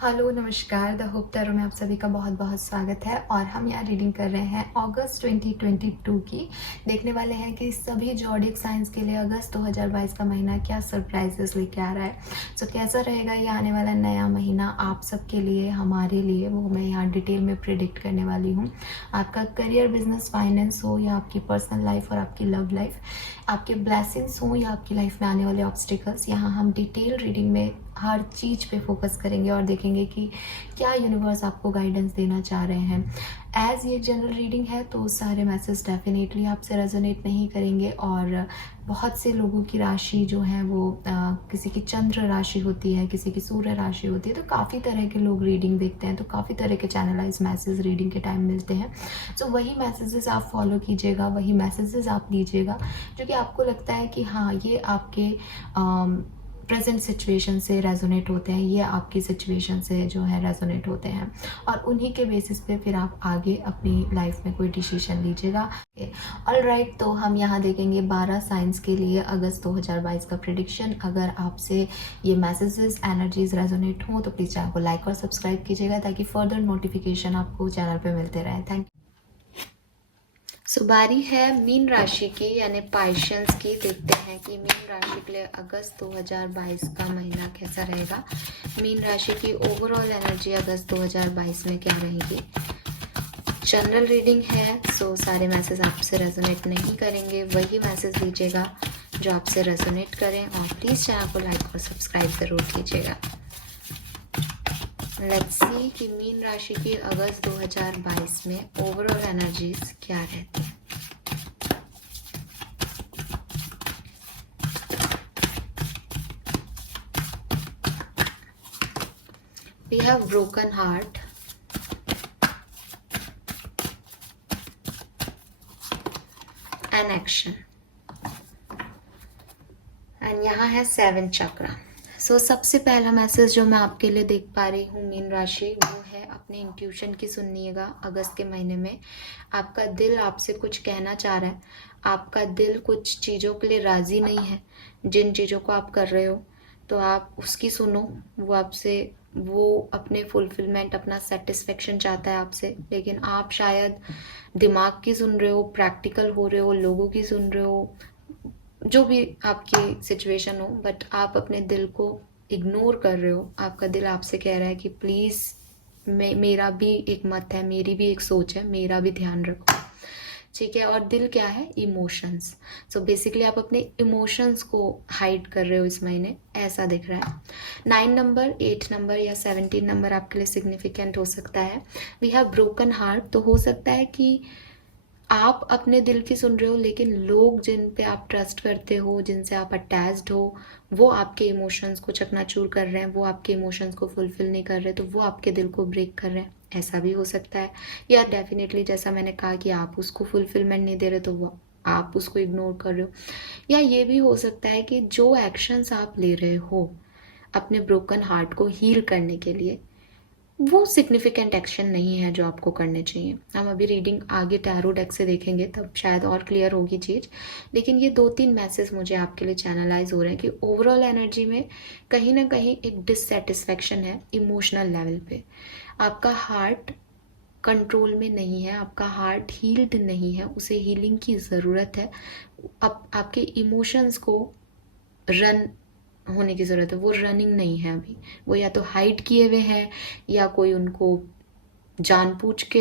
Hello नमस्कार the hope तारो में आप सभी का बहुत बहुत स्वागत है। और हम यहाँ रीडिंग कर रहे हैं अगस्त 2022 की। देखने वाले हैं कि सभी ज़ोडिएक साइंस के लिए अगस्त 2022 का महीना क्या सरप्राइजेस लेके आ रहा है। सो कैसा रहेगा ये आने वाला नया महीना आप सबके लिए, हमारे लिए, वो मैं यहाँ डिटेल में प्रिडिक्ट करने वाली हूँ। आपका करियर, बिजनेस, फाइनेंस हो या आपकी पर्सनल लाइफ और आपकी लव लाइफ, आपके ब्लेसिंग्स हो या आपकी लाइफ में आने वाले ऑब्स्टिकल्स, यहाँ हम डिटेल रीडिंग में हर चीज़ पे फोकस करेंगे और देखेंगे कि क्या यूनिवर्स आपको गाइडेंस देना चाह रहे हैं। एज ये जनरल रीडिंग है तो सारे मैसेज डेफिनेटली आपसे रेजोनेट नहीं करेंगे और बहुत से लोगों की राशि जो है वो किसी की चंद्र राशि होती है, किसी की सूर्य राशि होती है, तो काफ़ी तरह के लोग रीडिंग देखते हैं, तो काफ़ी तरह के चैनलाइज मैसेज रीडिंग के टाइम मिलते हैं। सो वही मैसेजेस आप फॉलो कीजिएगा, वही मैसेजेस आप लीजिएगा जो कि आपको लगता है कि हाँ ये आपके प्रेजेंट सिचुएशन से रेजोनेट होते हैं, ये आपकी सिचुएशन से जो है रेजोनेट होते हैं, और उन्हीं के बेसिस पे फिर आप आगे अपनी लाइफ में कोई डिसीजन लीजिएगा। ऑलराइट, तो हम यहाँ देखेंगे 12 साइंस के लिए अगस्त 2022 का प्रिडिक्शन। अगर आपसे ये मैसेजेस, एनर्जीज रेजोनेट हों तो प्लीज़ चैनल को लाइक और सब्सक्राइब कीजिएगा ताकि फर्दर नोटिफिकेशन आपको चैनल पे मिलते रहे। Thank you. सो बारी है मीन राशि की यानी पाइशंस की। देखते हैं कि मीन राशि के लिए अगस्त 2022 का महीना कैसा रहेगा। मीन राशि की ओवरऑल एनर्जी अगस्त 2022 में क्या रहेगी। जनरल रीडिंग है, सो सारे मैसेज आपसे रेजोनेट नहीं करेंगे, वही मैसेज लीजिएगा जो आपसे रेजोनेट करें, और प्लीज़ चैनल को लाइक और सब्सक्राइब ज़रूर कीजिएगा। लेट्स सी कि मीन राशि की अगस्त 2022 में ओवरऑल एनर्जीज क्या रहती है। We have broken heart, and action, and यहाँ है 7 चक्रा। सो सबसे पहला मैसेज जो मैं आपके लिए देख पा रही हूँ मीन राशि, वो है अपने इंट्यूशन की सुनिएगा। अगस्त के महीने में आपका दिल आपसे कुछ कहना चाह रहा है, आपका दिल कुछ चीज़ों के लिए राज़ी नहीं है। जिन चीज़ों को आप कर रहे हो तो आप उसकी सुनो, वो आपसे, वो अपने फुलफिलमेंट, अपना सेटिस्फेक्शन चाहता है आपसे, लेकिन आप शायद दिमाग की सुन रहे हो, प्रैक्टिकल हो रहे हो, लोगों की सुन रहे हो, जो भी आपकी सिचुएशन हो, बट आप अपने दिल को इग्नोर कर रहे हो। आपका दिल आपसे कह रहा है कि प्लीज़ मेरा भी एक मत है, मेरी भी एक सोच है, मेरा भी ध्यान रखो, ठीक है। और दिल क्या है? इमोशंस। सो बेसिकली आप अपने इमोशंस को हाइड कर रहे हो इस महीने, ऐसा दिख रहा है। 9 नंबर, 8 नंबर या 17 नंबर आपके लिए सिग्निफिकेंट हो सकता है। वी हैव ब्रोकन हार्ट, तो हो सकता है कि आप अपने दिल की सुन रहे हो, लेकिन लोग जिन पे आप ट्रस्ट करते हो, जिनसे आप अटैच्ड हो, वो आपके इमोशंस को चकनाचूर कर रहे हैं, वो आपके इमोशंस को फुलफिल नहीं कर रहे, तो वो आपके दिल को ब्रेक कर रहे हैं, ऐसा भी हो सकता है। या डेफिनेटली जैसा मैंने कहा कि आप उसको फुलफिलमेंट नहीं दे रहे, तो वो आप उसको इग्नोर कर रहे हो। या ये भी हो सकता है कि जो एक्शंस आप ले रहे हो अपने ब्रोकन हार्ट को हील करने के लिए, वो सिग्निफिकेंट एक्शन नहीं है जो आपको करने चाहिए। हम अभी रीडिंग आगे टैरो डेक से देखेंगे, तब शायद और क्लियर होगी चीज़। लेकिन ये 2-3 मैसेज मुझे आपके लिए चैनलाइज हो रहे हैं कि ओवरऑल एनर्जी में कहीं ना कहीं एक डिससेटिस्फैक्शन है इमोशनल लेवल पे। आपका हार्ट कंट्रोल में नहीं है, आपका हार्ट हील्ड नहीं है, उसे हीलिंग की ज़रूरत है। अब आपके इमोशंस को रन होने की ज़रूरत है, वो रनिंग नहीं है अभी। वो या तो हाइड किए हुए हैं, या कोई उनको जानबूझ के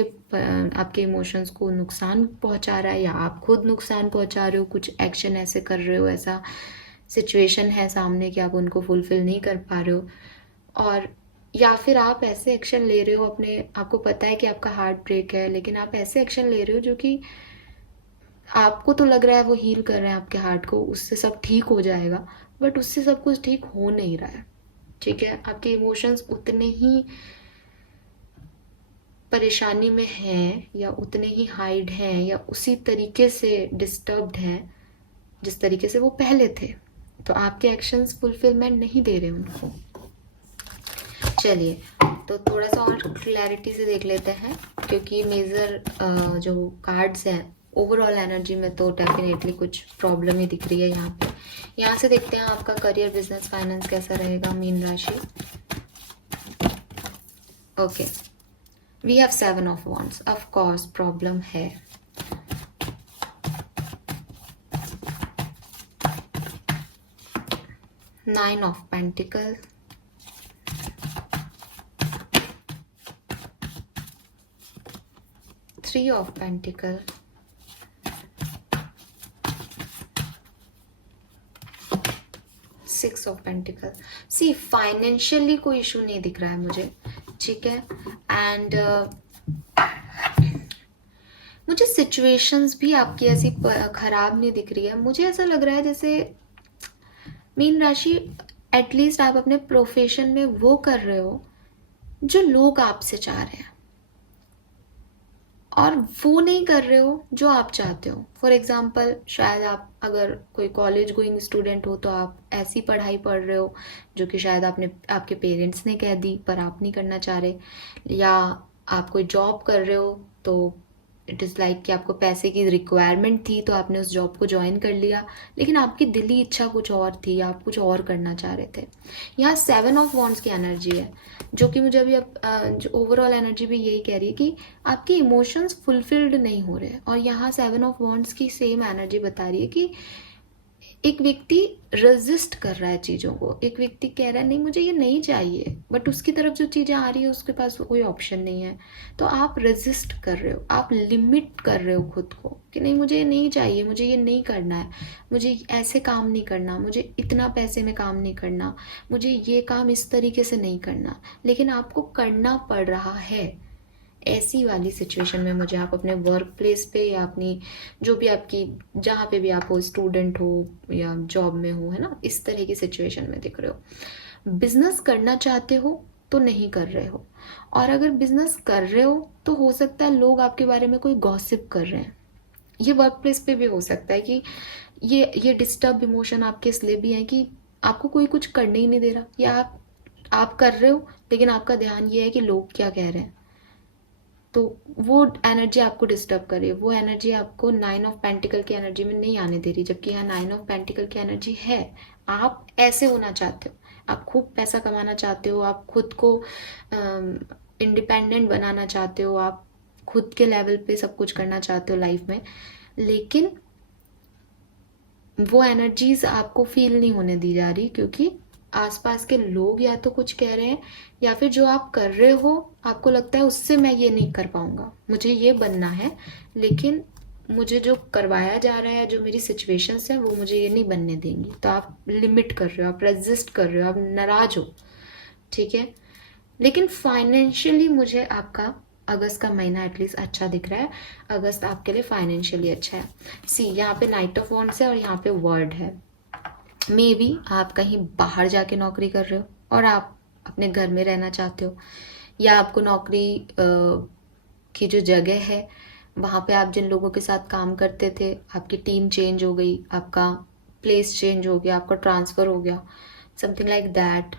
आपके इमोशंस को नुकसान पहुंचा रहा है, या आप खुद नुकसान पहुंचा रहे हो, कुछ एक्शन ऐसे कर रहे हो, ऐसा सिचुएशन है सामने कि आप उनको फुलफिल नहीं कर पा रहे हो। और या फिर आप ऐसे एक्शन ले रहे हो अपने, आपको पता है कि आपका हार्ट ब्रेक है, लेकिन आप ऐसे एक्शन ले रहे हो जो कि आपको तो लग रहा है वो हील कर रहे हैं आपके हार्ट को, उससे सब ठीक हो जाएगा, बट उससे सब कुछ ठीक हो नहीं रहा है, ठीक है। आपके इमोशंस उतने ही परेशानी में हैं, या उतने ही हाइड हैं, या उसी तरीके से डिस्टर्ब्ड हैं जिस तरीके से वो पहले थे, तो आपके एक्शंस फुलफिलमेंट नहीं दे रहे उनको। चलिए, तो थोड़ा सा और क्लैरिटी से देख लेते हैं, क्योंकि मेजर जो कार्ड्स हैं ओवरऑल एनर्जी में तो डेफिनेटली कुछ प्रॉब्लम ही दिख रही है यहाँ पे। यहाँ से देखते हैं आपका करियर, बिजनेस, फाइनेंस कैसा रहेगा मीन राशि। Okay, we have 7 of wands, of course problem है। Nine of pentacles, three of pentacles, six of pentacles. See financially कोई इशू नहीं दिख रहा है मुझे, ठीक है। एंड मुझे सिचुएशंस भी आपकी ऐसी खराब नहीं दिख रही है। मुझे ऐसा लग रहा है जैसे मीन राशि, एटलीस्ट आप अपने प्रोफेशन में वो कर रहे हो जो लोग आपसे चाह रहे हैं, और वो नहीं कर रहे हो जो आप चाहते हो। फॉर एग्जाम्पल, शायद आप अगर कोई कॉलेज गोइंग स्टूडेंट हो तो आप ऐसी पढ़ाई पढ़ रहे हो जो कि शायद आपके पेरेंट्स ने कह दी पर आप नहीं करना चाह रहे, या आप कोई जॉब कर रहे हो तो इट इज़ लाइक कि आपको पैसे की रिक्वायरमेंट थी तो आपने उस जॉब को ज्वाइन कर लिया, लेकिन आपकी दिली इच्छा कुछ और थी, आप कुछ और करना चाह रहे थे। यहाँ 7 ऑफ वॉन्ड्स की एनर्जी है, जो कि मुझे अभी जो ओवरऑल एनर्जी भी यही कह रही है कि आपके इमोशंस फुलफिल्ड नहीं हो रहे। और यहाँ 7 ऑफ वॉन्ड्स की सेम एनर्जी बता रही है कि एक व्यक्ति रेजिस्ट कर रहा है चीज़ों को, एक व्यक्ति कह रहा है नहीं मुझे ये नहीं चाहिए, बट उसकी तरफ जो चीज़ें आ रही है उसके पास कोई ऑप्शन नहीं है, तो आप रेजिस्ट कर रहे हो, आप लिमिट कर रहे हो खुद को कि नहीं मुझे ये नहीं चाहिए, मुझे ये नहीं करना है, मुझे ऐसे काम नहीं करना, मुझे इतना पैसे में काम नहीं करना, मुझे ये काम इस तरीके से नहीं करना, लेकिन आपको करना पड़ रहा है। ऐसी वाली सिचुएशन में मुझे आप अपने वर्क प्लेस पे या अपनी जो भी आपकी जहाँ पे भी आप हो, स्टूडेंट हो या जॉब में हो, है ना, इस तरह की सिचुएशन में दिख रहे हो। बिजनेस करना चाहते हो तो नहीं कर रहे हो, और अगर बिजनेस कर रहे हो तो हो सकता है लोग आपके बारे में कोई गॉसिप कर रहे हैं। ये वर्क प्लेस पे भी हो सकता है कि ये डिस्टर्ब इमोशन आपके इसलिए भी हैं कि आपको कोई कुछ करने ही नहीं दे रहा, या आप कर रहे हो लेकिन आपका ध्यान ये है कि लोग क्या कह रहे हैं, तो वो एनर्जी आपको डिस्टर्ब कर रही है। वो एनर्जी आपको 9 ऑफ पेंटिकल की एनर्जी में नहीं आने दे रही, जबकि यहाँ 9 ऑफ पेंटिकल की एनर्जी है। आप ऐसे होना चाहते हो, आप खूब पैसा कमाना चाहते हो, आप खुद को इंडिपेंडेंट बनाना चाहते हो, आप खुद के लेवल पे सब कुछ करना चाहते हो लाइफ में, लेकिन वो एनर्जीज आपको फील नहीं होने दी जा रही, क्योंकि आसपास के लोग या तो कुछ कह रहे हैं, या फिर जो आप कर रहे हो आपको लगता है उससे मैं ये नहीं कर पाऊंगा, मुझे ये बनना है, लेकिन मुझे जो करवाया जा रहा है, जो मेरी सिचुएशंस है वो मुझे ये नहीं बनने देंगी, तो आप लिमिट कर रहे हो, आप रेजिस्ट कर रहे हो, आप नाराज हो, ठीक है। लेकिन फाइनेंशियली मुझे आपका अगस्त का महीना एटलीस्ट अच्छा दिख रहा है। अगस्त आपके लिए फाइनेंशियली अच्छा है। सी, यहाँ पे नाइट ऑफ वॉन्ड्स है और यहाँ पे वर्ड है। मे बी आप कहीं बाहर जाके नौकरी कर रहे हो और आप अपने घर में रहना चाहते हो, या आपको नौकरी की जो जगह है वहाँ पे आप जिन लोगों के साथ काम करते थे, आपकी टीम चेंज हो गई, आपका प्लेस चेंज हो गया, आपका ट्रांसफ़र हो गया, समथिंग लाइक दैट,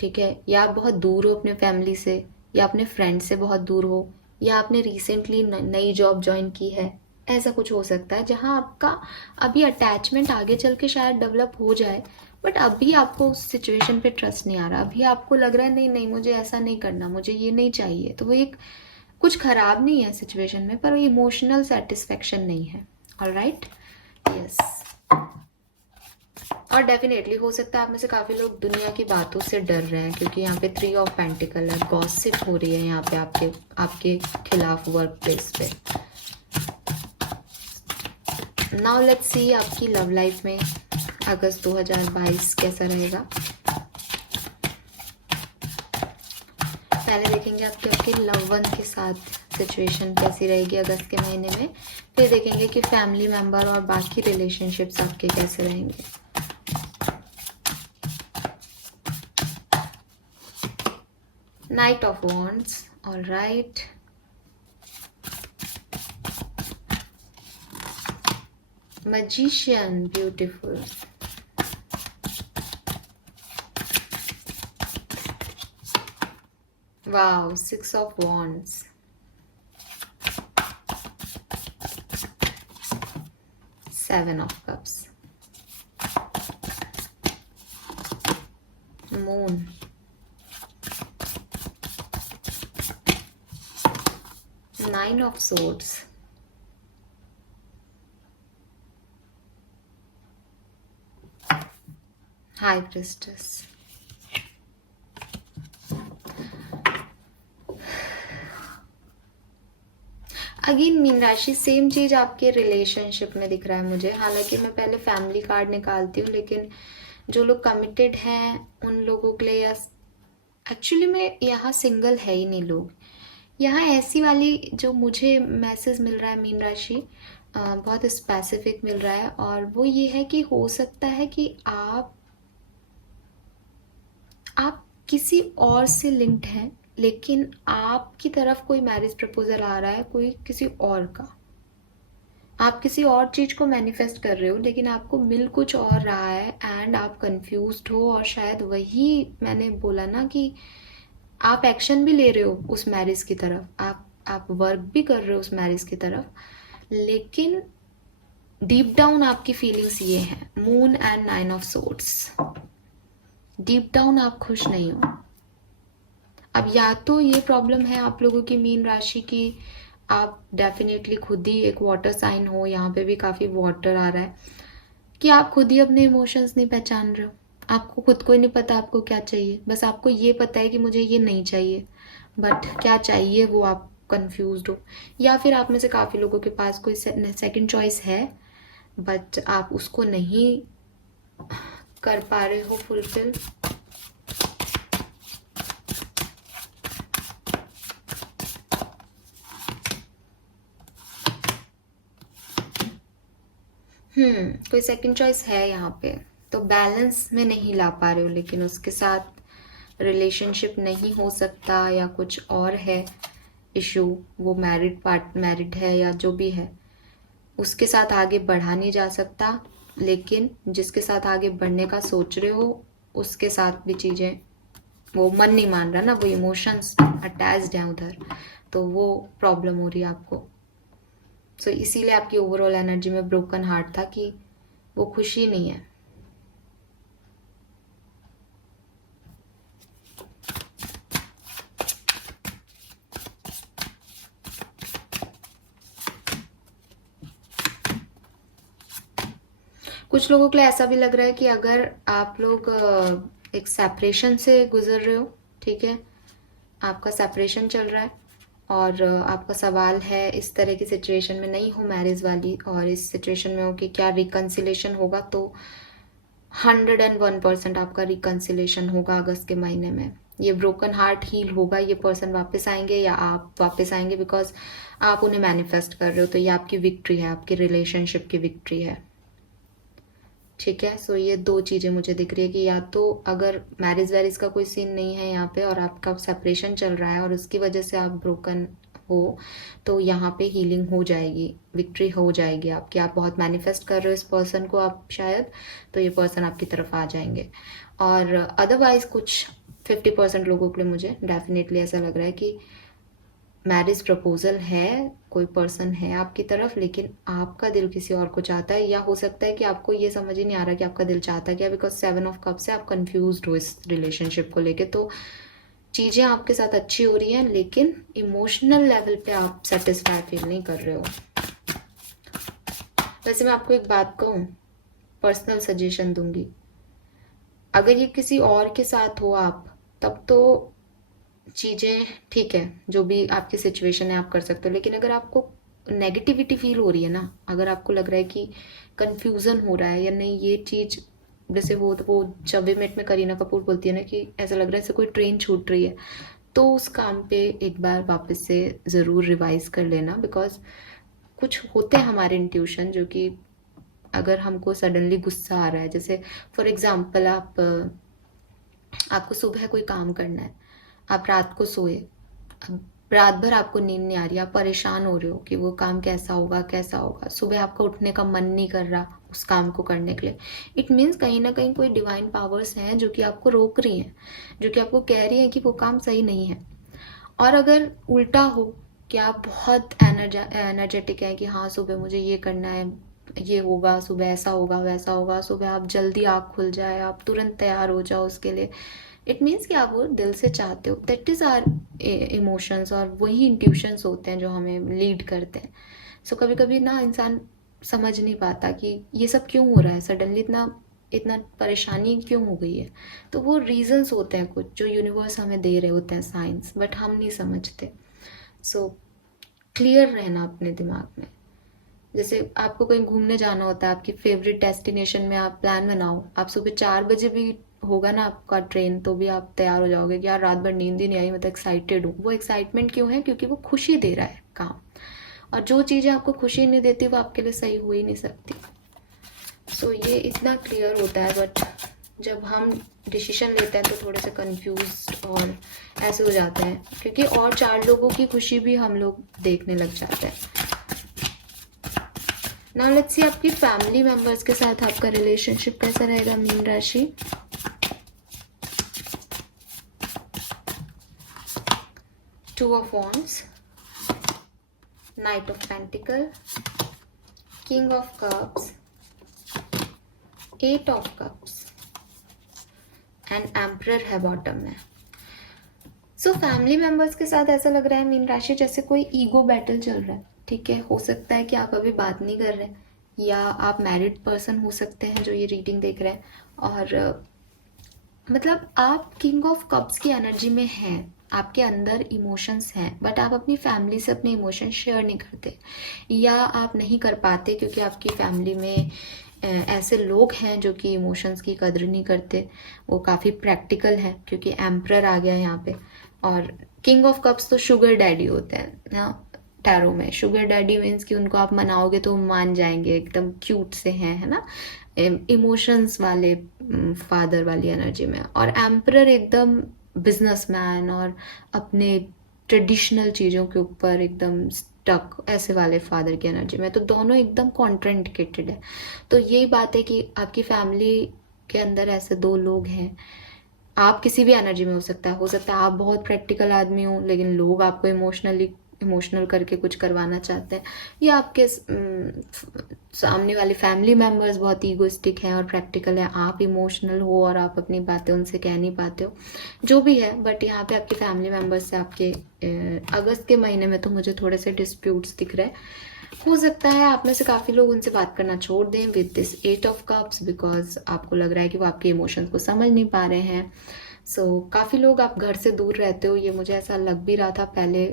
ठीक है। या आप बहुत दूर हो अपने फैमिली से, या अपने फ्रेंड से बहुत दूर हो, या आपने रिसेंटली नई जॉब ज्वाइन की है, ऐसा कुछ हो सकता है जहाँ आपका अभी अटैचमेंट आगे चल के शायद डेवलप हो जाए, बट अभी आपको उस सिचुएशन पे ट्रस्ट नहीं आ रहा, अभी आपको लग रहा है नहीं नहीं मुझे ऐसा नहीं करना, मुझे ये नहीं चाहिए। तो वो एक कुछ खराब नहीं है सिचुएशन में, पर वो इमोशनल सेटिस्फेक्शन नहीं है। Alright, yes. और डेफिनेटली हो सकता है आप में से काफ़ी लोग दुनिया की बातों से डर रहे हैं, क्योंकि यहाँ पे 3 ऑफ पेंटिकल है, गॉसिप हो रही है यहाँ पे आपके खिलाफ वर्क प्लेस पे। नाउ लेट्स सी आपकी लव लाइफ में अगस्त 2022 कैसा रहेगा। पहले देखेंगे आपके लव वन के साथ सिचुएशन कैसी रहेगी अगस्त के महीने में, फिर देखेंगे कि फैमिली मेंबर और बाकी रिलेशनशिप्स आपके कैसे रहेंगे। Knight of Wands, all right. Magician, beautiful. Wow, 6 of Wands. Seven of Cups. Moon. Nine of swords, high priestess, again mean राशि सेम चीज आपके रिलेशनशिप में दिख रहा है मुझे। हालांकि मैं पहले फैमिली कार्ड निकालती हूँ, लेकिन जो लोग कमिटेड हैं उन लोगों के लिए, या एक्चुअली में यहाँ सिंगल है ही नहीं लोग, यहाँ ऐसी वाली जो मुझे मैसेज मिल रहा है मीन राशि, बहुत स्पेसिफिक मिल रहा है, और वो ये है कि हो सकता है कि आप किसी और से लिंक्ड हैं, लेकिन आपकी तरफ कोई मैरिज प्रपोजल आ रहा है कोई किसी और का। आप किसी और चीज को मैनिफेस्ट कर रहे हो, लेकिन आपको मिल कुछ और रहा है एंड आप कंफ्यूज्ड हो। और शायद वही मैंने बोला ना कि आप एक्शन भी ले रहे हो उस मैरिज की तरफ, आप वर्क भी कर रहे हो उस मैरिज की तरफ, लेकिन डीप डाउन आपकी फीलिंग्स ये हैं, moon and nine of swords, deep down आप खुश नहीं हो। अब या तो ये प्रॉब्लम है आप लोगों की मीन राशि की, आप डेफिनेटली खुद ही एक वाटर साइन हो, यहाँ पे भी काफी वाटर आ रहा है, कि आप खुद ही अपने इमोशंस नहीं पहचान रहे हो। आपको खुद को ही नहीं पता आपको क्या चाहिए, बस आपको ये पता है कि मुझे ये नहीं चाहिए, बट क्या चाहिए वो आप कंफ्यूज्ड हो। या फिर आप में से काफी लोगों के पास कोई सेकंड चॉइस है, बट आप उसको नहीं कर पा रहे हो फुलफिल। कोई सेकंड चॉइस है यहाँ पे, तो बैलेंस में नहीं ला पा रहे हो, लेकिन उसके साथ रिलेशनशिप नहीं हो सकता, या कुछ और है इशू, वो मैरिड है या जो भी है, उसके साथ आगे बढ़ा नहीं जा सकता। लेकिन जिसके साथ आगे बढ़ने का सोच रहे हो उसके साथ भी चीज़ें, वो मन नहीं मान रहा ना, वो इमोशंस अटैच्ड हैं उधर, तो वो प्रॉब्लम हो रही है आपको। सो इसीलिए आपकी ओवरऑल एनर्जी में ब्रोकन हार्ट था कि वो खुशी नहीं है। कुछ लोगों के लिए ऐसा भी लग रहा है कि अगर आप लोग एक सेपरेशन से गुजर रहे हो, ठीक है, आपका सेपरेशन चल रहा है और आपका सवाल है इस तरह की सिचुएशन में नहीं हो मैरिज वाली, और इस सिचुएशन में हो कि क्या रिकन्सिलेशन होगा, तो 101% आपका रिकन्सिलेशन होगा अगस्त के महीने में। ये ब्रोकन हार्ट हील होगा, ये पर्सन वापस आएंगे या आप वापस आएंगे, बिकॉज आप उन्हें मैनिफेस्ट कर रहे हो, तो ये आपकी विक्ट्री है, आपकी रिलेशनशिप की विक्ट्री है, ठीक है। सो ये दो चीज़ें मुझे दिख रही है कि या तो अगर मैरिज वैरिज का कोई सीन नहीं है यहाँ पे और आपका सेपरेशन चल रहा है और उसकी वजह से आप ब्रोकन हो, तो यहाँ पे हीलिंग हो जाएगी, विक्ट्री हो जाएगी आपकी। आप बहुत मैनिफेस्ट कर रहे हो इस पर्सन को आप शायद, तो ये पर्सन आपकी तरफ आ जाएंगे। और अदरवाइज कुछ 50% लोगों के लिए मुझे डेफिनेटली ऐसा लग रहा है कि मैरिज प्रपोजल है, कोई पर्सन है आपकी तरफ, लेकिन आपका दिल किसी और को चाहता है, या हो सकता है कि आपको ये समझ ही नहीं आ रहा कि आपका दिल चाहता क्या, बिकॉज 7 ऑफ कप से आप कंफ्यूज्ड हो इस रिलेशनशिप को लेके। तो चीज़ें आपके साथ अच्छी हो रही हैं, लेकिन इमोशनल लेवल पे आप सेटिस्फाई फील नहीं कर रहे हो। वैसे मैं आपको एक बात कहूँ, पर्सनल सजेशन दूंगी, अगर ये किसी और के साथ हो आप, तब तो चीज़ें ठीक है, जो भी आपकी सिचुएशन है आप कर सकते हो, लेकिन अगर आपको नेगेटिविटी फील हो रही है ना, अगर आपको लग रहा है कि कंफ्यूजन हो रहा है या नहीं, ये चीज़ जैसे वो 26 मिनट में करीना कपूर बोलती है ना कि ऐसा लग रहा है जैसे कोई ट्रेन छूट रही है, तो उस काम पे एक बार वापस से ज़रूर रिवाइज कर लेना, बिकॉज कुछ होते हैं हमारे इंट्यूशन जो कि अगर हमको सडनली गुस्सा आ रहा है, जैसे फॉर एग्जाम्पल आपको सुबह कोई काम करना है, आप रात को सोए, अब रात भर आपको नींद नहीं आ रही, आप परेशान हो रहे हो कि वो काम कैसा होगा कैसा होगा, सुबह आपका उठने का मन नहीं कर रहा उस काम को करने के लिए। इट मीन्स कहीं ना कहीं कोई डिवाइन पावर्स हैं जो कि आपको रोक रही हैं, जो कि आपको कह रही हैं कि वो काम सही नहीं है। और अगर उल्टा हो कि आप बहुत एनर्जेटिक हैं कि हाँ सुबह मुझे ये करना है, ये होगा, सुबह ऐसा होगा वैसा होगा, सुबह आप जल्दी आँख खुल जाए, आप तुरंत तैयार हो जाओ उसके लिए, इट मीन्स कि आप वो दिल से चाहते हो. दैट इज़ आर इमोशंस, और वही इंट्यूशंस होते हैं जो हमें लीड करते हैं. सो कभी कभी ना इंसान समझ नहीं पाता कि ये सब क्यों हो रहा है, सडनली इतना इतना परेशानी क्यों हो गई है. तो वो रीजंस होते हैं कुछ जो यूनिवर्स हमें दे रहे होते हैं, साइंस, बट हम नहीं समझते. सो क्लियर रहना अपने दिमाग में. जैसे आपको कहीं घूमने जाना होता है, आपकी फेवरेट डेस्टिनेशन में आप प्लान बनाओ, आप सुबह 4 बजे भी होगा ना आपका ट्रेन, तो भी आप तैयार हो जाओगे कि यार रात भर नींद ही नहीं आई, मैं तो एक्साइटेड हूँ. वो एक्साइटमेंट क्यों है? क्योंकि वो खुशी दे रहा है काम. और जो चीज़ें आपको खुशी नहीं देती वो आपके लिए सही हो ही नहीं सकती. सो ये इतना क्लियर होता है, बट जब हम डिसीजन लेते हैं तो थोड़े से कंफ्यूज और ऐसे हो जाते हैं, क्योंकि और 4 लोगों की खुशी भी हम लोग देखने लग जाते हैं. नाउ लेट्स सी आपकी फैमिली मेंबर्स के साथ आपका रिलेशनशिप कैसा रहेगा, मीन राशि. Two of wands, night of pentacle, king of cups, 8 of cups and emperor है बॉटम में. सो फैमिली मेंबर्स के साथ ऐसा लग रहा है मीन राशि जैसे कोई ईगो बैटल चल रहा है. ठीक है, हो सकता है कि आप अभी बात नहीं कर रहे, या आप मैरिड पर्सन हो सकते हैं जो ये रीडिंग देख रहे हैं, और मतलब आप किंग ऑफ कप्स की एनर्जी में हैं, आपके अंदर इमोशंस हैं, बट आप अपनी फैमिली से अपने इमोशंस शेयर नहीं करते, या आप नहीं कर पाते क्योंकि आपकी फैमिली में ऐसे लोग हैं जो कि इमोशंस की कदर नहीं करते. वो काफ़ी प्रैक्टिकल है क्योंकि एम्परर आ गया यहाँ पे. और किंग ऑफ कप्स तो शुगर डैडी होते हैं ना टैरो में. शुगर डैडी मीन्स कि उनको आप मनाओगे तो मान जाएंगे, एकदम क्यूट से हैं, है ना, इमोशंस वाले फादर वाली एनर्जी में. और एम्परर एकदम बिजनेसमैन और अपने ट्रेडिशनल चीज़ों के ऊपर एकदम स्टक, ऐसे वाले फादर की एनर्जी में. तो दोनों एकदम कॉन्ट्राइंडिकेटेड है. तो यही बात है कि आपकी फैमिली के अंदर ऐसे 2 लोग हैं. आप किसी भी एनर्जी में हो सकता है आप बहुत प्रैक्टिकल आदमी हो लेकिन लोग आपको इमोशनल करके कुछ करवाना चाहते हैं, या आपके सामने वाले फैमिली मेम्बर्स बहुत ईगोइस्टिक हैं और प्रैक्टिकल है, आप इमोशनल हो और आप अपनी बातें उनसे कह नहीं पाते हो, जो भी है. बट यहाँ पे आपके फैमिली मेम्बर्स से आपके अगस्त के महीने में तो मुझे थोड़े से डिस्प्यूट्स दिख रहे हैं. हो सकता है आप में से काफ़ी लोग उनसे बात करना छोड़ दें with this 8 of cups, because आपको लग रहा है कि वो आपके इमोशंस को समझ नहीं पा रहे हैं. सो काफ़ी लोग आप घर से दूर रहते हो, ये मुझे ऐसा लग भी रहा था पहले.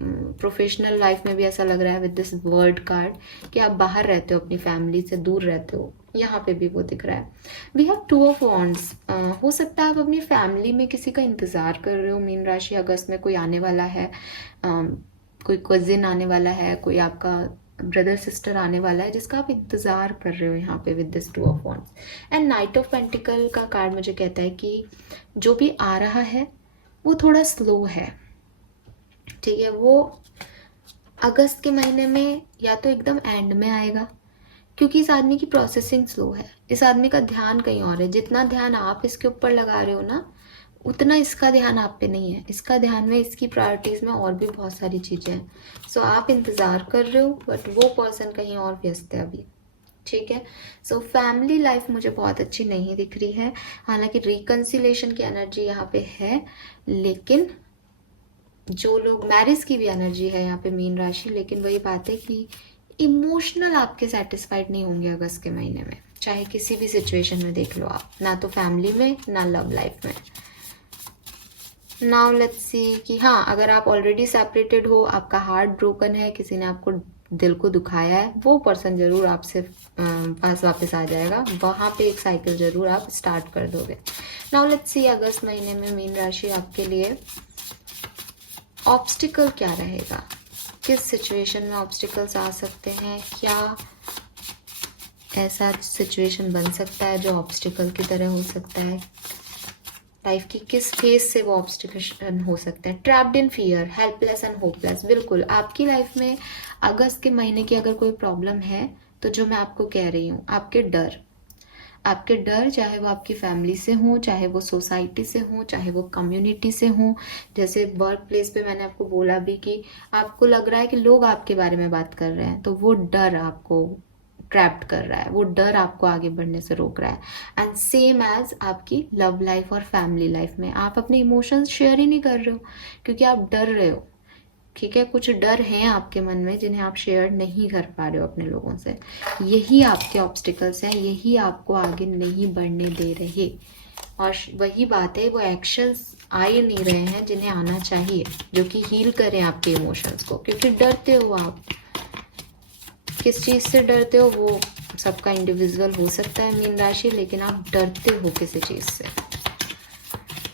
प्रोफेशनल लाइफ में भी ऐसा लग रहा है विद दिस वर्ड कार्ड कि आप बाहर रहते हो, अपनी फैमिली से दूर रहते हो. यहाँ पे भी वो दिख रहा है. We have 2 of wands. हो सकता है आप अपनी फैमिली में किसी का इंतज़ार कर रहे हो मीन राशि. अगस्त में कोई आने वाला है, कोई कजिन आने वाला है, कोई आपका ब्रदर सिस्टर आने वाला है जिसका आप इंतज़ार कर रहे हो यहाँ पे with this 2 of wands. And night of pentacle का कार्ड मुझे कहता है कि जो भी आ रहा है वो थोड़ा स्लो है. ठीक है, वो अगस्त के महीने में या तो एकदम एंड में आएगा, क्योंकि इस आदमी की प्रोसेसिंग स्लो है. इस आदमी का ध्यान कहीं और है. जितना ध्यान आप इसके ऊपर लगा रहे हो ना, उतना इसका ध्यान आप पे नहीं है. इसका ध्यान में, इसकी प्रायोरिटीज़ में और भी बहुत सारी चीज़ें हैं. सो आप इंतज़ार कर रहे हो बट वो पर्सन कहीं और व्यस्त है अभी. ठीक है. सो फैमिली लाइफ मुझे बहुत अच्छी नहीं दिख रही है. हालांकि रिकन्सिलेशन की एनर्जी यहाँ पे है, लेकिन जो लोग, मैरिज की भी एनर्जी है यहाँ पे मीन राशि, लेकिन वही बात है कि इमोशनल आपके सेटिस्फाइड नहीं होंगे अगस्त के महीने में, चाहे किसी भी सिचुएशन में देख लो आप, ना तो फैमिली में ना लव लाइफ में. नाउ लेट्स सी कि हाँ, अगर आप ऑलरेडी सेपरेटेड हो, आपका हार्ट ब्रोकन है, किसी ने आपको दिल को दुखाया है, वो पर्सन जरूर आपसे पास वापस आ जाएगा. वहाँ पे एक साइकिल जरूर आप स्टार्ट कर दोगे. नाउ लेट्स सी अगस्त महीने में मीन राशि आपके लिए ऑब्स्टिकल क्या रहेगा, किस सिचुएशन में ऑब्स्टिकल्स आ सकते हैं, क्या ऐसा सिचुएशन बन सकता है जो ऑब्स्टिकल की तरह हो सकता है, लाइफ की किस फेज से वो ऑब्स्टिकल हो सकते हैं. Trapped in fear, helpless and hopeless. बिल्कुल आपकी लाइफ में अगस्त के महीने की अगर कोई प्रॉब्लम है तो जो मैं आपको कह रही हूँ, आपके डर, चाहे वो आपकी फैमिली से हो, चाहे वो सोसाइटी से हो, चाहे वो कम्युनिटी से हो. जैसे वर्क प्लेस पे मैंने आपको बोला भी कि आपको लग रहा है कि लोग आपके बारे में बात कर रहे हैं, तो वो डर आपको ट्रैप्ड कर रहा है, वो डर आपको आगे बढ़ने से रोक रहा है। एंड सेम एज आपकी लव लाइफ और फैमिली लाइफ में आप अपने इमोशंस शेयर ही नहीं कर रहे हो क्योंकि आप डर रहे हो। ठीक है, कुछ डर हैं आपके मन में जिन्हें आप शेयर नहीं कर पा रहे हो अपने लोगों से। यही आपके ऑब्स्टिकल्स हैं, यही आपको आगे नहीं बढ़ने दे रहे। और वही बात है, वो एक्शंस आ ही नहीं रहे हैं जिन्हें आना चाहिए, जो कि हील करें आपके इमोशंस को, क्योंकि डरते हो आप। किस चीज़ से डरते हो वो सबका इंडिविजुअल हो सकता है मीन राशि, लेकिन आप डरते हो किसी चीज़ से।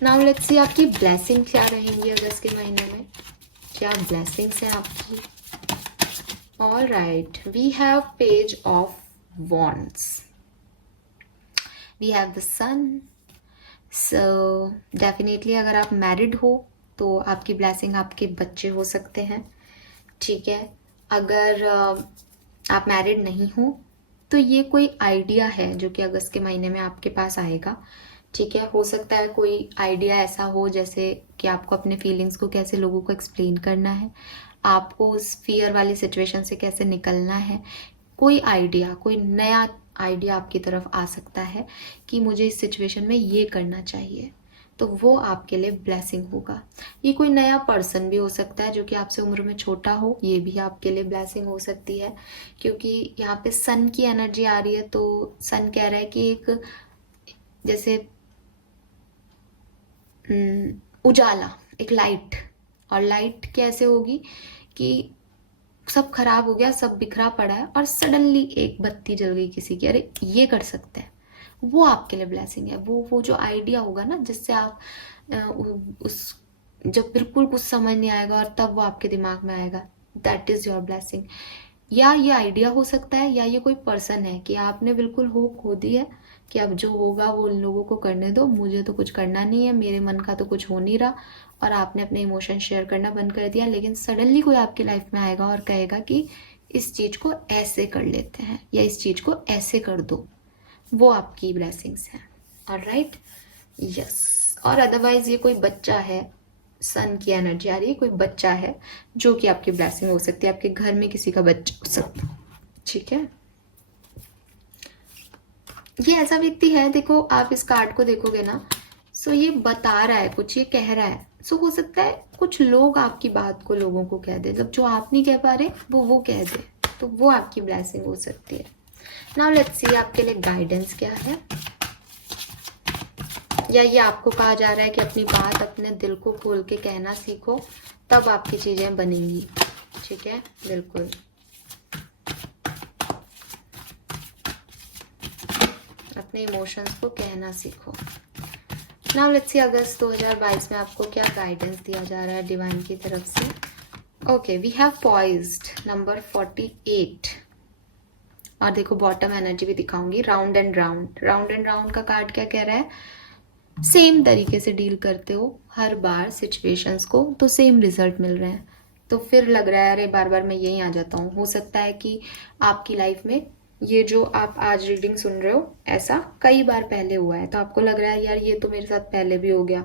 नाउ लेट्स सी आपकी ब्लेसिंग क्या रहेंगी अगस्त के महीने में, क्या ब्लेसिंग्स हैं आपकी। All right, we have page of wands, we have the sun. So definitely अगर आप मैरिड हो तो आपकी ब्लेसिंग आपके बच्चे हो सकते हैं। ठीक है, अगर आप मैरिड नहीं हो तो ये कोई आइडिया है जो कि अगस्त के महीने में आपके पास आएगा। ठीक है, हो सकता है कोई आइडिया ऐसा हो जैसे कि आपको अपने फीलिंग्स को कैसे लोगों को एक्सप्लेन करना है, आपको उस फियर वाली सिचुएशन से कैसे निकलना है। कोई आइडिया, कोई नया आइडिया आपकी तरफ आ सकता है कि मुझे इस सिचुएशन में ये करना चाहिए, तो वो आपके लिए ब्लेसिंग होगा। ये कोई नया पर्सन भी हो सकता है जो कि आपसे उम्र में छोटा हो, ये भी आपके लिए ब्लेसिंग हो सकती है, क्योंकि यहाँ पे सन की एनर्जी आ रही है। तो सन कह रहा है कि एक जैसे उजाला, एक लाइट। और लाइट कैसे होगी कि सब खराब हो गया, सब बिखरा पड़ा है और सडनली एक बत्ती जल गई किसी की, अरे ये कर सकते हैं, वो आपके लिए ब्लेसिंग है। वो जो आइडिया होगा ना जिससे आप उस जब बिल्कुल कुछ समझ नहीं आएगा और तब वो आपके दिमाग में आएगा, दैट इज योर ब्लेसिंग। या ये आइडिया हो सकता है या ये कोई पर्सन है कि आपने बिल्कुल होप खो दी है कि अब जो होगा वो उन लोगों को करने दो, मुझे तो कुछ करना नहीं है, मेरे मन का तो कुछ हो नहीं रहा, और आपने अपने इमोशन शेयर करना बंद कर दिया। लेकिन सडनली कोई आपकी लाइफ में आएगा और कहेगा कि इस चीज़ को ऐसे कर लेते हैं या इस चीज़ को ऐसे कर दो, वो आपकी ब्लेसिंग्स हैं। Alright, yes. और अदरवाइज ये कोई बच्चा है, सन की एनर्जी आ रही है, कोई बच्चा है जो कि आपकी ब्लेसिंग हो सकती है, आपके घर में किसी का बच्चा हो सकता है। ठीक है, ये ऐसा व्यक्ति है, देखो आप इस कार्ड को देखोगे ना, सो ये बता रहा है कुछ, ये कह रहा है। सो हो सकता है कुछ लोग आपकी बात को लोगों को कह दे, जब जो आप नहीं कह पा रहे वो कह दे, तो वो आपकी ब्लेसिंग हो सकती है। नाउ लेट्स सी आपके लिए गाइडेंस क्या है, या ये आपको कहा जा रहा है कि अपनी बात अपने दिल को खोल के कहना सीखो, तब आपकी चीजें बनेंगी। ठीक है, बिल्कुल। अपने इमोशंस को कहना सीखो। नाउ लेट्स सी अगस्त 2022 में आपको क्या गाइडेंस दिया जा रहा है डिवाइन की तरफ से। Okay, we have poised number 48। और देखो बॉटम एनर्जी भी दिखाऊंगी, round and round. Round and round का कार्ड क्या कह रहा है, सेम तरीके से डील करते हो हर बार सिचुएशंस को तो सेम रिजल्ट मिल रहे हैं, तो फिर लग रहा है अरे बार बार मैं यहीं आ जाता हूँ। हो सकता है कि आपकी लाइफ में ये जो आप आज रीडिंग सुन रहे हो ऐसा कई बार पहले हुआ है, तो आपको लग रहा है यार ये तो मेरे साथ पहले भी हो गया,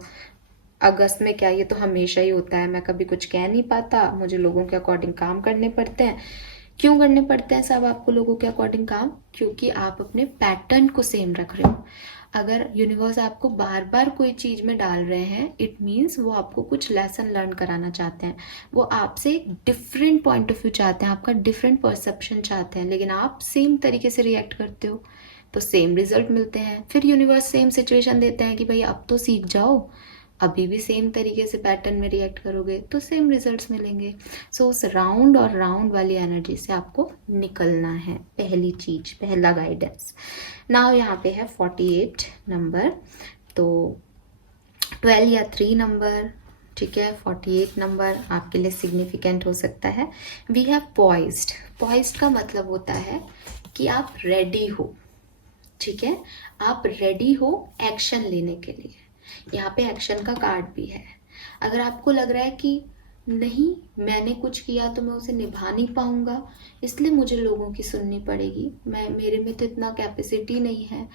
अगस्त में क्या, ये तो हमेशा ही होता है, मैं कभी कुछ कह नहीं पाता, मुझे लोगों के अकॉर्डिंग काम करने पड़ते हैं। क्यों करने पड़ते हैं सब आपको लोगों के अकॉर्डिंग काम, क्योंकि आप अपने पैटर्न को सेम रख रहे हो। अगर यूनिवर्स आपको बार बार कोई चीज में डाल रहे हैं, इट मीन्स वो आपको कुछ लेसन लर्न कराना चाहते हैं, वो आपसे एक डिफरेंट पॉइंट ऑफ व्यू चाहते हैं, आपका डिफरेंट परसेप्शन चाहते हैं, लेकिन आप सेम तरीके से रिएक्ट करते हो तो सेम रिजल्ट मिलते हैं। फिर यूनिवर्स सेम सिचुएशन देते हैं कि भाई अब तो सीख जाओ, अभी भी सेम तरीके से पैटर्न में रिएक्ट करोगे तो सेम रिजल्ट्स मिलेंगे। सो उस राउंड और राउंड वाली एनर्जी से आपको निकलना है, पहली चीज, पहला गाइडेंस। नाउ यहाँ पे है 48 नंबर, तो 12 या 3 नंबर, ठीक है, 48 नंबर आपके लिए सिग्निफिकेंट हो सकता है। We have poised. पॉइज्ड का मतलब होता है कि आप रेडी हो। ठीक है, आप रेडी हो एक्शन लेने के लिए। यहाँ पे एक्शन का कार्ड भी है। अगर आपको लग रहा है कि नहीं मैंने कुछ किया तो मैं उसे निभा नहीं पाऊंगा, इसलिए मुझे लोगों की सुननी पड़ेगी, मेरे में तो इतना कैपेसिटी नहीं है,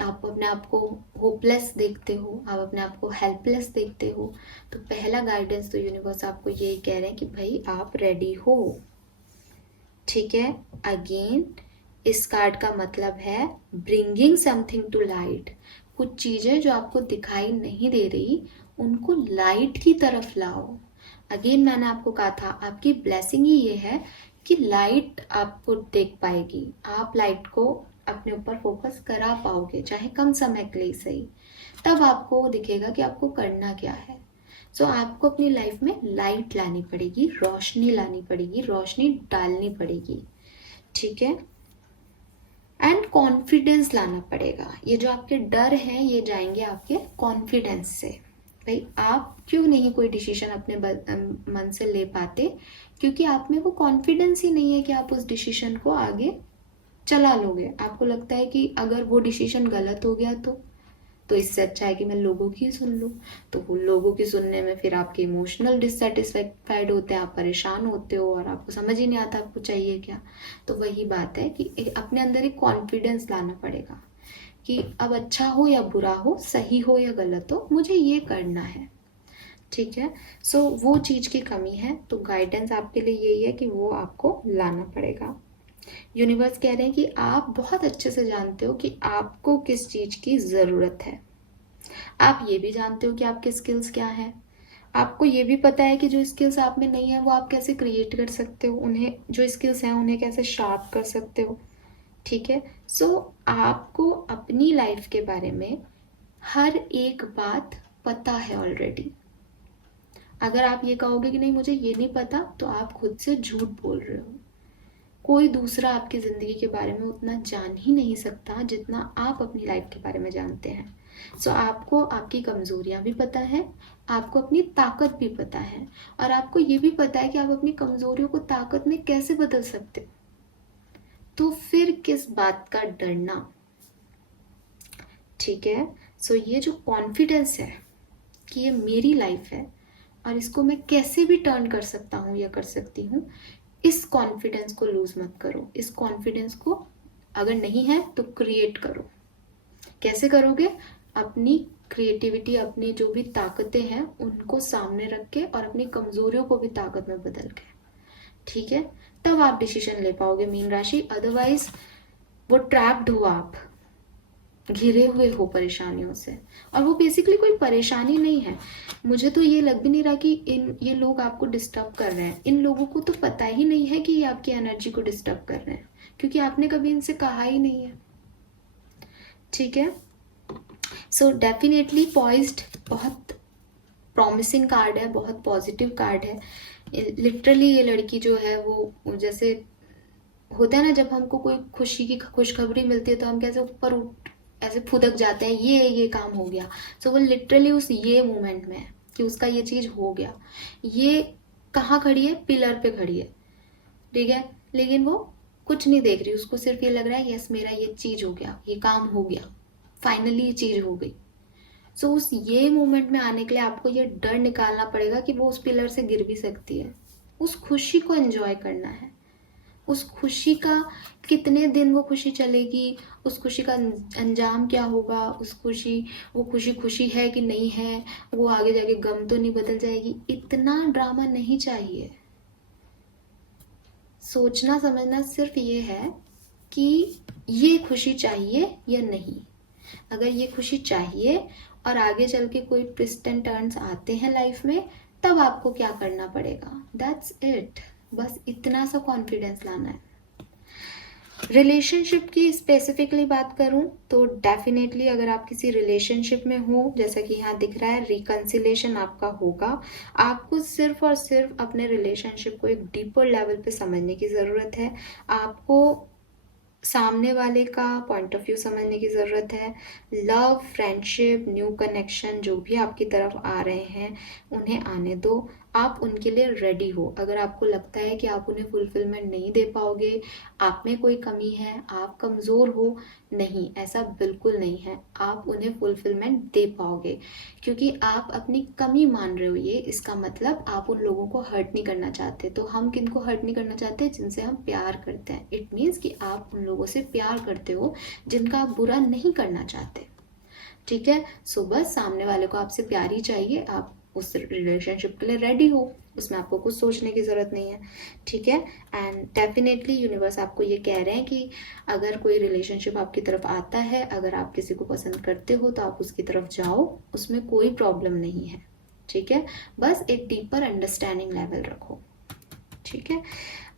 आप अपने आप को होपलेस देखते हो, आप अपने आप को हेल्पलेस देखते हो, तो पहला गाइडेंस तो यूनिवर्स आपको यही कह रहे हैं कि भाई आप रेडी हो। ठीक है, अगेन इस कार्ड का मतलब है ब्रिंगिंग समथिंग टू लाइट। कुछ चीज़ें जो आपको दिखाई नहीं दे रही उनको लाइट की तरफ लाओ। अगेन मैंने आपको कहा था आपकी ब्लेसिंग ही ये है कि लाइट आपको देख पाएगी, आप लाइट को अपने ऊपर फोकस करा पाओगे, चाहे कम समय के लिए सही। तब आपको दिखेगा कि आपको करना क्या है। सो आपको अपनी लाइफ में लाइट लानी पड़ेगी, रोशनी लानी पड़ेगी, रोशनी डालनी पड़ेगी, ठीक है। एंड कॉन्फिडेंस लाना पड़ेगा। ये जो आपके डर हैं ये जाएंगे आपके कॉन्फिडेंस से। भाई आप क्यों नहीं कोई डिसीजन अपने मन से ले पाते? क्योंकि आप में वो कॉन्फिडेंस ही नहीं है कि आप उस डिसीजन को आगे चला लोगे। आपको लगता है कि अगर वो डिसीजन गलत हो गया तो इससे अच्छा है कि मैं लोगों की सुन लूँ। तो वो लोगों की सुनने में फिर आपके इमोशनल डिससेटिस्फाइड होते हैं, आप परेशान होते हो और आपको समझ ही नहीं आता आपको चाहिए क्या। तो वही बात है कि अपने अंदर एक कॉन्फिडेंस लाना पड़ेगा कि अब अच्छा हो या बुरा हो, सही हो या गलत हो, मुझे ये करना है, ठीक है। सो वो चीज़ की कमी है, तो गाइडेंस आपके लिए यही है कि वो आपको लाना पड़ेगा। यूनिवर्स कह रहे हैं कि आप बहुत अच्छे से जानते हो कि आपको किस चीज़ की ज़रूरत है। आप ये भी जानते हो कि आपके स्किल्स क्या हैं। आपको ये भी पता है कि जो स्किल्स आप में नहीं है वो आप कैसे क्रिएट कर सकते हो, उन्हें जो स्किल्स हैं उन्हें कैसे शार्प कर सकते हो, ठीक है। सो आपको अपनी लाइफ के बारे में हर एक बात पता है ऑलरेडी। अगर आप ये कहोगे कि नहीं मुझे ये नहीं पता, तो आप खुद से झूठ बोल रहे हो। कोई दूसरा आपकी ज़िंदगी के बारे में उतना जान ही नहीं सकता जितना आप अपनी लाइफ के बारे में जानते हैं। सो आपको आपकी कमज़ोरियाँ भी पता है, आपको अपनी ताकत भी पता है, और आपको ये भी पता है कि आप अपनी कमज़ोरियों को ताकत में कैसे बदल सकते हो। तो फिर किस बात का डरना, ठीक है। सो ये जो कॉन्फिडेंस है कि ये मेरी लाइफ है और इसको मैं कैसे भी टर्न कर सकता हूँ या कर सकती हूँ, इस कॉन्फिडेंस को लूज मत करो। इस कॉन्फिडेंस को अगर नहीं है तो क्रिएट करो। कैसे करोगे? अपनी क्रिएटिविटी, अपनी जो भी ताकतें हैं उनको सामने रख के और अपनी कमजोरियों को भी ताकत में बदल के, ठीक है। तब आप डिसीजन ले पाओगे मीन राशि। अदरवाइज वो ट्रैप्ड हो, आप घिरे हुए हो परेशानियों से, और वो बेसिकली कोई परेशानी नहीं है। मुझे तो ये लग भी नहीं रहा कि ये लोग आपको डिस्टर्ब कर रहे हैं। इन लोगों को तो पता ही नहीं है कि ये आपकी एनर्जी को डिस्टर्ब कर रहे हैं, क्योंकि आपने कभी इनसे कहा ही नहीं है, ठीक है। सो डेफिनेटली पॉइज्ड बहुत प्रॉमिसिंग कार्ड है, बहुत पॉजिटिव कार्ड है। लिटरली ये लड़की जो है वो जैसे होता है ना, जब हमको कोई खुशी की खुशखबरी मिलती है तो हम कैसे ऊपर उठ ऐसे फुदक जाते हैं, ये काम हो गया। सो वो लिटरली उस ये मोमेंट में है कि उसका ये चीज़ हो गया। ये कहाँ खड़ी है? पिलर पे खड़ी है, ठीक है। लेकिन वो कुछ नहीं देख रही, उसको सिर्फ ये लग रहा है यस मेरा ये चीज़ हो गया, ये काम हो गया, फाइनली ये चीज़ हो गई। सो उस ये मोमेंट में आने के लिए आपको ये डर निकालना पड़ेगा कि वो उस पिलर से गिर भी सकती है। उस खुशी को एंजॉय करना है। उस खुशी का कितने दिन वो खुशी चलेगी, उस खुशी का अंजाम क्या होगा, वो खुशी खुशी है कि नहीं है, वो आगे जाके गम तो नहीं बदल जाएगी, इतना ड्रामा नहीं चाहिए। सोचना समझना सिर्फ ये है कि ये खुशी चाहिए या नहीं। अगर ये खुशी चाहिए और आगे चल के कोई ट्विस्ट एंड टर्न्स आते हैं लाइफ में, तब आपको क्या करना पड़ेगा, दैट्स इट। बस इतना सा कॉन्फिडेंस लाना है। रिलेशनशिप की स्पेसिफिकली बात करूं तो डेफिनेटली अगर आप किसी रिलेशनशिप में हो, जैसा कि यहाँ दिख रहा है, रिकंसिलेशन आपका होगा। आपको सिर्फ और सिर्फ अपने रिलेशनशिप को एक डीपर लेवल पे समझने की ज़रूरत है। आपको सामने वाले का पॉइंट ऑफ व्यू समझने की ज़रूरत है। लव, फ्रेंडशिप, न्यू कनेक्शन जो भी आपकी तरफ आ रहे हैं उन्हें आने दो। आप उनके लिए रेडी हो। अगर आपको लगता है कि आप उन्हें फुलफिलमेंट नहीं दे पाओगे, आप में कोई कमी है, आप कमज़ोर हो, नहीं, ऐसा बिल्कुल नहीं है। आप उन्हें फुलफिलमेंट दे पाओगे, क्योंकि आप अपनी कमी मान रहे हो। ये इसका मतलब आप उन लोगों को हर्ट नहीं करना चाहते। तो हम किन को हर्ट नहीं करना चाहते? जिनसे हम प्यार करते हैं। इट मीन्स कि आप उन लोगों से प्यार करते हो जिनका आप बुरा नहीं करना चाहते, ठीक है। सो बस सामने वाले को आपसे प्यार ही चाहिए। आप उस रिलेशनशिप के लिए रेडी हो, उसमें आपको कुछ सोचने की ज़रूरत नहीं है, ठीक है। एंड डेफिनेटली यूनिवर्स आपको ये कह रहे हैं कि अगर कोई रिलेशनशिप आपकी तरफ आता है, अगर आप किसी को पसंद करते हो तो आप उसकी तरफ जाओ, उसमें कोई प्रॉब्लम नहीं है, ठीक है। बस एक डीपर अंडरस्टैंडिंग लेवल रखो, ठीक है।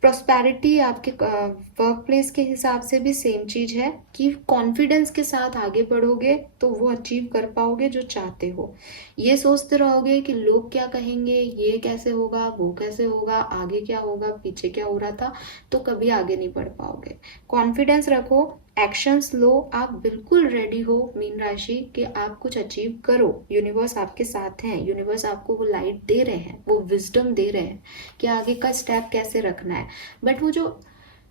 प्रॉस्पेरिटी आपके वर्क प्लेस के हिसाब से भी सेम चीज़ है कि कॉन्फिडेंस के साथ आगे बढ़ोगे तो वो अचीव कर पाओगे जो चाहते हो। ये सोचते रहोगे कि लोग क्या कहेंगे, ये कैसे होगा, वो कैसे होगा, आगे क्या होगा, पीछे क्या हो रहा था, तो कभी आगे नहीं बढ़ पाओगे। कॉन्फिडेंस रखो, एक्शंस लो, आप बिल्कुल रेडी हो मीन राशि कि आप कुछ अचीव करो। यूनिवर्स आपके साथ हैं, यूनिवर्स आपको वो लाइट दे रहे हैं, वो विजडम दे रहे हैं कि आगे का स्टेप कैसे रखना है। बट वो जो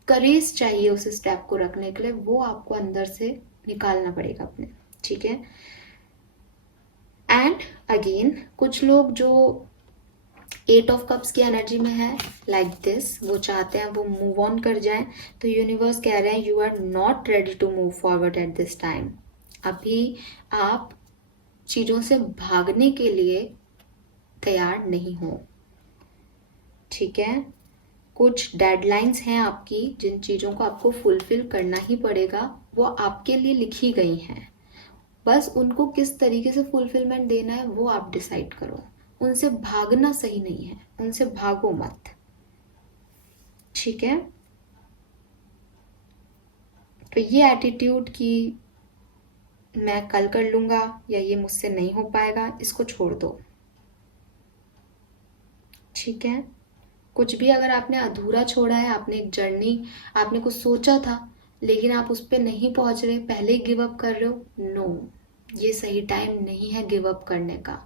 करेज चाहिए उस स्टेप को रखने के लिए, वो आपको अंदर से निकालना पड़ेगा अपने, ठीक है। एंड अगेन कुछ लोग जो 8 ऑफ कप्स की एनर्जी में है, लाइक दिस, वो चाहते हैं वो मूव ऑन कर जाएं, तो यूनिवर्स कह रहे हैं you are not ready to move forward at this time. अभी आप चीज़ों से भागने के लिए तैयार नहीं हो, ठीक है। कुछ डेडलाइंस हैं आपकी, जिन चीज़ों को आपको फुलफिल करना ही पड़ेगा, वो आपके लिए लिखी गई हैं। बस उनको किस तरीके से फुलफिलमेंट देना है वो आप डिसाइड करो। उनसे भागना सही नहीं है, उनसे भागो मत, ठीक है। तो ये एटीट्यूड कि मैं कल कर लूँगा या ये मुझसे नहीं हो पाएगा, इसको छोड़ दो, ठीक है। कुछ भी अगर आपने अधूरा छोड़ा है, आपने एक जर्नी, आपने कुछ सोचा था लेकिन आप उस पर नहीं पहुंच रहे, पहले ही गिव अप कर रहे हो, नो, ये सही टाइम नहीं है गिव अप करने का।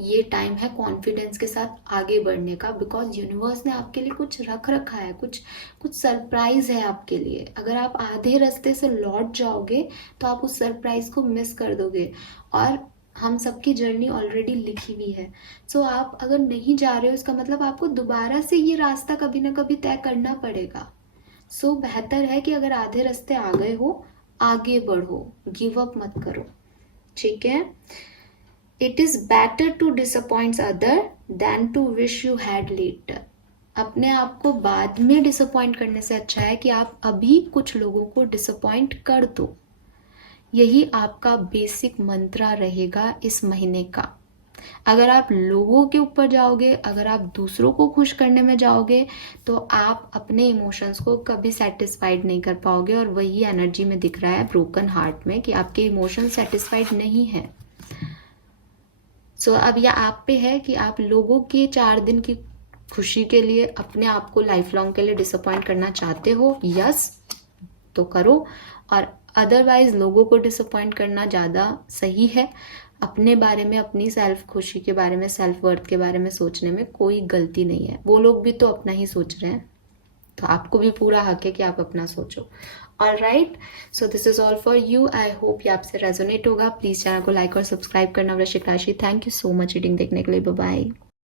ये टाइम है कॉन्फिडेंस के साथ आगे बढ़ने का, बिकॉज यूनिवर्स ने आपके लिए कुछ रख रखा है, कुछ सरप्राइज है आपके लिए। अगर आप आधे रास्ते से लौट जाओगे तो आप उस सरप्राइज को मिस कर दोगे, और हम सबकी जर्नी ऑलरेडी लिखी हुई है। सो आप अगर नहीं जा रहे हो, इसका मतलब आपको दोबारा से ये रास्ता कभी ना कभी तय करना पड़ेगा। सो बेहतर है कि अगर आधे रास्ते आ गए हो, आगे बढ़ो, गिव अप मत करो, ठीक है। It is better to disappoint other than to wish you had later. अपने आप को बाद में डिसअपॉइंट करने से अच्छा है कि आप अभी कुछ लोगों को डिसअपॉइंट कर दो। यही आपका बेसिक मंत्रा रहेगा इस महीने का। अगर आप लोगों के ऊपर जाओगे, अगर आप दूसरों को खुश करने में जाओगे, तो आप अपने इमोशंस को कभी सेटिस्फाइड नहीं कर पाओगे, और वही एनर्जी में दिख रहा है ब्रोकन हार्ट में कि आपके इमोशंस सेटिस्फाइड नहीं है। सो अब यह आप पे है कि आप लोगों के 4 दिन की खुशी के लिए अपने आप को लाइफ लॉन्ग के लिए डिसअपॉइंट करना चाहते हो, यस तो करो, और अदरवाइज लोगों को डिसअपॉइंट करना ज़्यादा सही है। अपने बारे में, अपनी सेल्फ खुशी के बारे में, सेल्फ वर्थ के बारे में सोचने में कोई गलती नहीं है। वो लोग भी तो अपना ही सोच रहे हैं, तो आपको भी पूरा हक है कि आप अपना सोचो। Alright, so this is all for you. I hope ये आपसे रेजोनेट होगा। प्लीज़ चैनल को लाइक और सब्सक्राइब करना वृश्चिक राशि। Thank you so much reading देखने के लिए। Bye bye.